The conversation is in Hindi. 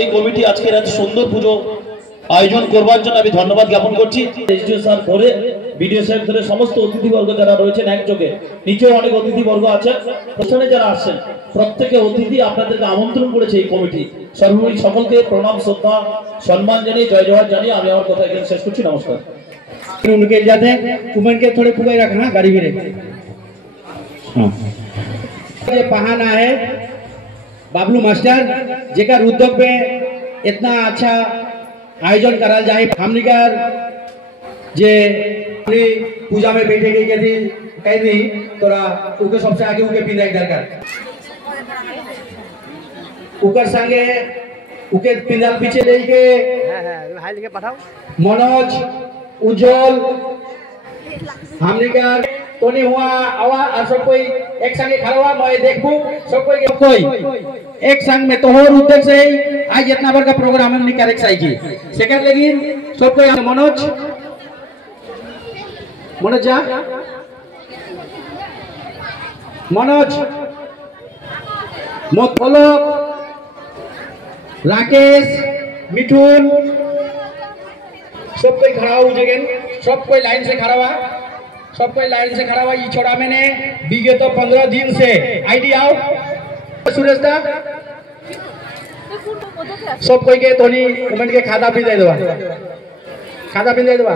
এই কমিটি আজকের এত সুন্দর পুজো আয়োজন করবার জন্য আমি ধন্যবাদ জ্ঞাপন করছি। এসডিও স্যার ধরে বিডিও সাহেব ধরে সমস্ত অতিথিবর্গ যারা রয়েছেন একযোগে, নিচেও অনেক অতিথিবর্গ আছেন, পেছনে যারা আসছেন প্রত্যেকে অতিথি আপনাদেরকে আমন্ত্রণ করেছে এই কমিটি। সর্বোপরি সকলকে প্রণাম শ্রদ্ধা সম্মান জানিয়ে জয় জওয়ার জানিয়ে আমি আমার কথা এখানে শেষ করছি। নমস্কার। उनके जाते कुमन के थोड़े पुगाई रखना गाड़ी में ये बहाना है बाबलू मास्टर जेकर उद्योग पे इतना अच्छा आयोजन कराल जाए। हमने कर जे पूजा में बैठे गई कह दी तोरा उके सबसे आगे उके पिंदा दरकार उकर संगे उके पिंदा पीछे लेके मनोज उज्जवल हमने कर तो नहीं हुआ आवाज और सब कोई एक संगे खड़ा हुआ मैं देखूं सब कोई एक संग में तो और उद्देश्य से आज इतना बड़ा प्रोग्राम हमने करेक्ट सही की सेकंड लेकिन सब कोई मनोज जा मनोज मत बोलो राकेश मिठुन सब कोई खड़ा हो जगह सब कोई लाइन से खड़ा हुआ ये छोड़ा मैंने विगत 15 दिन से आईडी आओ सुरेश दा सब कोई के तोनी कमेंट के खाता भी दे दो